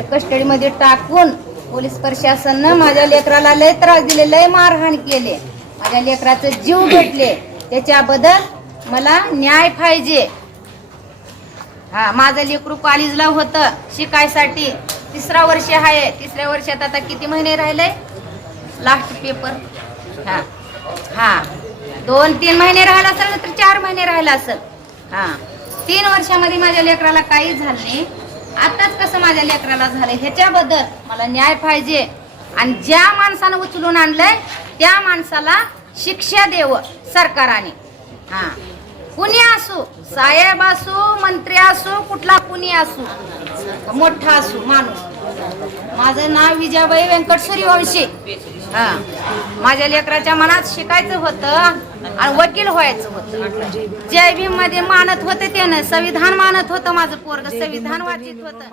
कस्टडीमध्ये टाकून पोलीस प्रशासनानं माझ्या लेकराला लय त्रास दिले, लय मारहाण केले, माझ्या लेकराचे जीव घेतले. त्याच्याबद्दल मला न्याय पाहिजे. हा, माझं लेकरू कॉलेजला होतं शिकायसाठी, 3रा वर्ष आहे. 3ऱ्या वर्षात आता किती महिने राहिले? Last paper. हा हा 2-3 महिने राहिला असेल, तर 4 महिने राहिला असेल. हा 3 वर्षामध्ये माझ्या लेकराला काही झालं नाही. आताच कसं माझ्या लेकराला झालं, ह्याच्याबद्दल मला न्याय पाहिजे. आणि ज्या माणसानं उचलून आणलंय त्या माणसाला शिक्षा देव सरकारने. हा, कुणी असू, साहेब असू, मंत्री असू, कुठला कुणी असू, मोठा असू माणूस. माझं नाव विजयाबाई व्यंकट सूर्यवंशी. हा, माझ्या लेकराच्या मनात शिकायचं होतं आणि वकील व्हायचं होतं. जय भीम मध्ये मानत होते त्यानं, संविधान मानत होतं माझं पोरग, संविधान वाचित होतं.